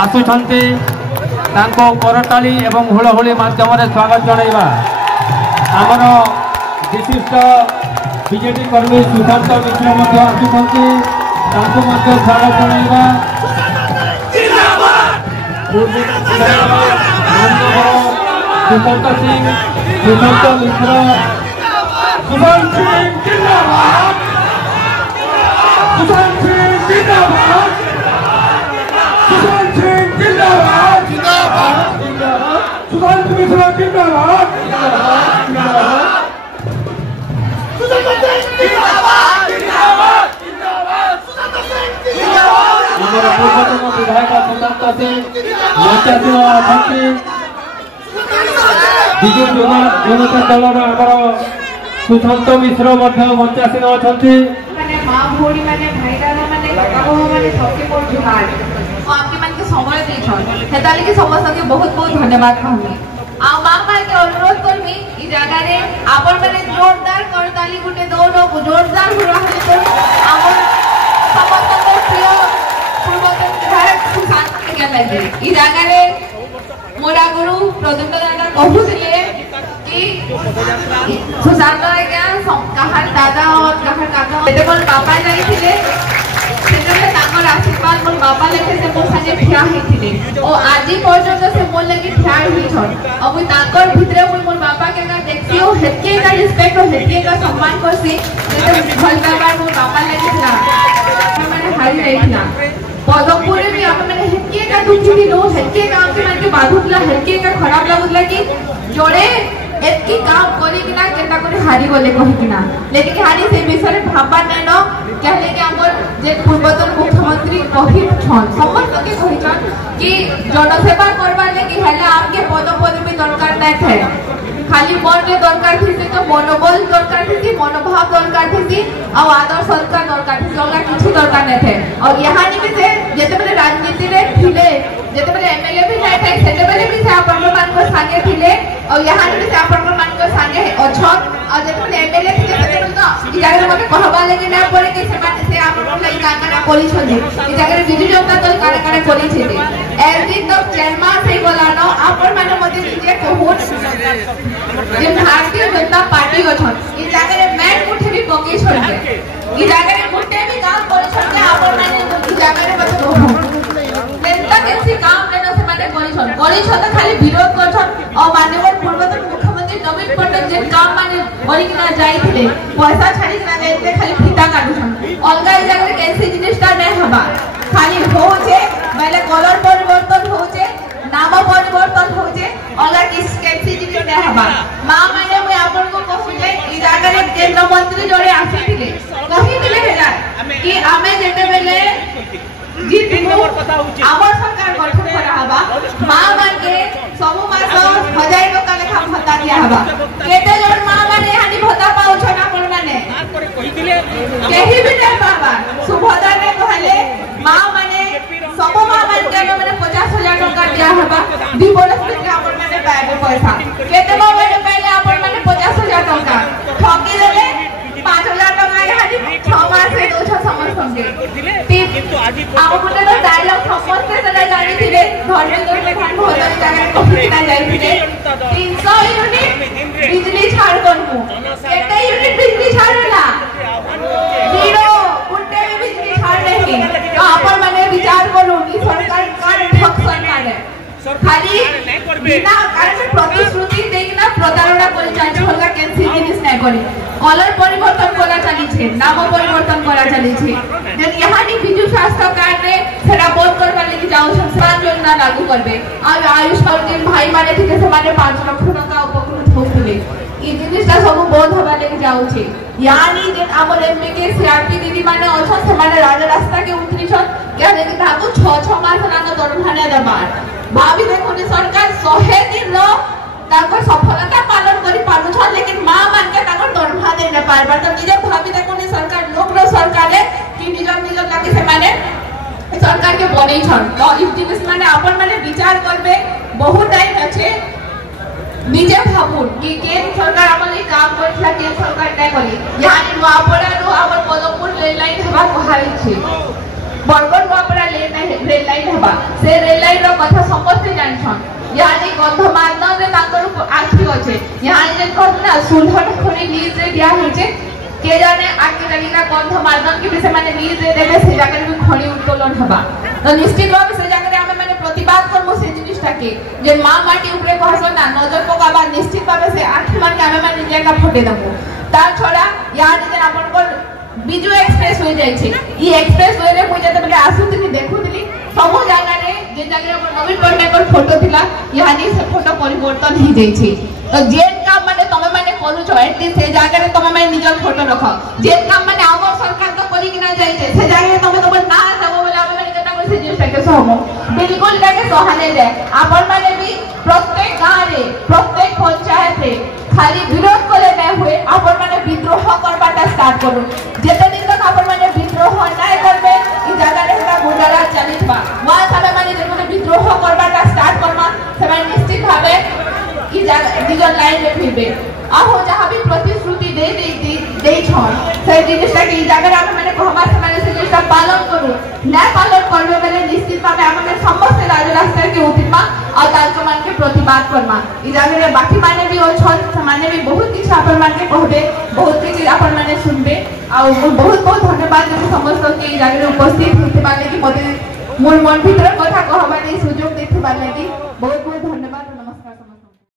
आसुछन्ति तांको करताली एवं हुलहुली माध्यम स्वागत जणाइबा आमर विशिष्ट बीजेपी कर्मी सुशांत मिश्र मध्य आसुछन्ति तांको मध्य स्वागत जणाइबा सुशांत सिंह सुशांत मिश्र सुशांत सिंह जिंदाबाद सुशांत सिंह जिंदाबाद सुशांत सिंह जिंदाबाद जिंदाबाद सुशांत मिश्र जिंदाबाद सुशांत सिंह जिंदाबाद जिंदाबाद सुशांत सिंह जिंदाबाद हमारा पूर्वतन विधायक सुशांत सिंह मोर्चाधीन अध्यक्ष विजु जनता दलर आमर सुशांत मिश्र मंचासीन अच्छा माँ भौणी मैंने भाईदार मैंने काका बाबू मैंने सबके बहुत जुहार आपके मन के समय देछन हेताली के समस्त के बहुत बहुत धन्यवाद कहमी आ मां मां के अनुरोध करमी ई जगह रे आपन मैंने जोरदार करताली गुटे दोनो जोरदार हुआ है तो हमर समस्त के प्रिय पूर्वतन विधायक सुशांत के लगे ई जगह रे मोरा गुरु प्रद्युम्न दादा कहूले कि सुशांत आज्ञा कहार दादा और कहार काका जेतेबल बापा जाइथिले सेतबे ताकर आशीर्वाद मोर बापा लेखे से मोर संगे ठिया हेथिले ओ आजि पर्यंत से मोर लगे ठिया ही छन अब ताकर भितरे मोर बापा के का देखसी ओ हेके का रिस्पेक्ट और हेके का सम्मान करसी जेते भल बाबा मोर बापा लेखे था मैंने हारी रहिला पदमपुर भी आप मैंने हेके का दुखी दिनो हेके काम के मन के बाधुला हेके का खराब लागुला कि जोड़े एतकी काम करी कि ना केता करे हारी गले कहि कि ना लेकिन हारी से विषय रे भाबा नै न कहले कि हमर जे पूर्वतन मुख्यमंत्री कहि छन समस्त के कहि छन कि जनसेवा करबा लेकि हेले आपके पदपदवी दरकार नै थे खाली मन रे दरकार थिसे तो मनोबल दरकार थिसी मनोभाव दरकार थिसी और आदर संस्कार दरकार थिसी ओला किछु दरकार नै थे और यहां नि से जेते बेले राजनीति रे थिले जेते बेले एमएलए भी नै थे सेते बेले भी से आपन मान को संगे थिले और यहां नि से आपन मान को संगे अछन और जेते बेले एमएलए थिले सेते बेले तो ई जगह मते कहबा लागि ना पड़े कि से आपन लागि काना कोली छथि ई जगह बिजु जनता दल काना कोली छथि एलजी तक चेयरमैन से बोलानो आपन मान मते जे कोहुन जे भारतीय जनता पार्टी गठन ई जगह मैन मुठे भी पके छोड़े ई जगह मुठे भी काम कर छोड़े आपन माने ई जगह बस नेता केसी काम लेनो से माने गरी छन खाली विरोध करछन और माननीय पूर्वतन मुख्यमंत्री नवीन पटनायक जे काम माने बरी किना जाईथिले पैसा छाड़ी किना जाईते खाली फीता काटुछन अलगा ई जगह केसी जिनिसटा नै हबा खाली होचे पहले कलर परिवर्तन होचे नाम परिवर्तन होचे अलग किस केसी जिनिस नै हबा मां माने मैं आपन को कहले ई जगह रे केंद्र मंत्री जोड़े आसीथिले कहिथिले हेला कि आमे जेते बेले जीतनु आवर सरकार गठन करा हबा मां मान के सब मास 1000 टका लेखा भत्ता दिया हबा केते जन मां माने हानि भत्ता पाउ छना कोन माने केही भी नै बाबा सुभद्रा ने कहले मां माने सब मां मान के माने 50000 टका दिया हबा दिबोलस में आपन माने पाए पैसा केते बाबा ने पहले आपन माने 50000 टका ठगी देले 5000 टका हानि 6 मास से 200 समझ संगे आपने तो डायलॉग समझते चला जानी थी धर्मेंद्र प्रधान महोदय जगह कॉफी ना जाई थी 300 यूनिट बिजली छाड़ कोनकू केते यूनिट बिजली छाड़ला जीरो गुंडे में बिजली छाड़ नहीं तो आपन माने विचार करू कि सरकार कान ठक सरकार है खाली बिना कारण प्रतिश्रुति देखना प्रतारणा कर चाहि छलगा केनसी जिनिस नै करी कलर परिवर्तन करा चली छे नाम परिवर्तन करा चली छे जब यहां नि बिजु स्वास्थ्य कार्ड रे सेरा बोल करबा लेके जाउ संस्थान योजना लागू करबे आ आयुष्मान के भाई माने ठीक से माने 5 लाख टका उपकृत होउथिले ई जिनिसटा सब बोध होबा लेके जाउ छे यानी जे हमर एमपी के सीआरपी दीदी माने अछन से माने रास्ता के उतरी छन क्या लेके धागु 6 मास लाग दरभाने दबार भाभी देखो नि सरकार 100 दिन रो ताकर सफलता पालन करी पानु छ लेकिन मां मान के ताकर दरभा दे न पारबा त निजे भाभी देखो नि सरकार लोक रो सरकार ले कि निज लागी से माने सरकार के बनै छन तो ई जिनिस माने अपन माने विचार करबे बहुत टाइम আছে निजे भाबुन कि केन सरकार हमले काम करथला केन सरकार नै करी यानी नुआपड़ा रो हमर पदमपुर रेल लाइन हवा कहाई छै बरगढ़ नुआपड़ा रेल लाइन हवा से रेल लाइन रो कथा समस्त जानछन यहाँ जे गंधमार्दन रे ताकर आखि अच्छे यहाँ जे कहना सुलहन खरी लीज रे दिया होचे के जाने आगे लगिना गंधमार्दन के विषय माने लीज रे देबे से जाकर भी खड़ी उत्तोलन हवा तो निश्चित भाव से जाकर हमें माने प्रतिवाद करमो से जिनिसटा के जे मां माटी ऊपर कहसन ना नजर पकाबा निश्चित भाव से आखि माने हमें माने जगह फटे दमु ता छोड़ा यहाँ जे आपन को बिजु एक्सप्रेस हो जाय छे ई एक्सप्रेस वे रे मु जते बले आसुतली देखुतली सब जगह रे जे जगह पर नवीन पटनायक फोटो थिला यहाँ से फोटो परिवर्तन हो जाय छे तो जे काम माने तमे माने करू छ एटलीस्ट से जगह रे तमे माने निजर फोटो रख जे काम माने आवर सरकार तो करी कि ना जाय छे से जगह रे तमे तमे ना देबो बोले हम माने केटा कर से जिनिस के सहम बिल्कुल लागे सहाने दे आपन माने भी प्रत्येक गांव रे प्रत्येक पंचायत रे खाली विरोध करे ना हुए आपन माने विद्रोह करबाटा स्टार्ट करू जेते दिन तक आपन माने विद्रोह ना करबे ई जगह रे हमरा गुजारा चलितबा वा साबे माने जे विद्रोह करबाटा स्टार्ट करमा से निश्चित भावे ई जगह डिजन लाइन रे फिरबे आहो जहां भी प्रतिश्रुति दे छन से जिनिसटा के ई जगह रे आपन माने कहबा से माने से जिनिसटा पालन करू ना पालन करबे बेले निश्चित भावे आपन माने समस्त रास्ता के उठिबा और ताको मान के प्रतिवाद करमा ई जगह रे बाकी माने भी ओ छन से माने भी बहुत किछ आपन मान के कहबे बहुत किछ आपन माने सुनबे आ बहुत बहुत धन्यवाद जे समस्त के ई जगह रे उपस्थित होते बाले कि मते मोर मन भीतर कथा कहबा नै सुयोग देते बाले कि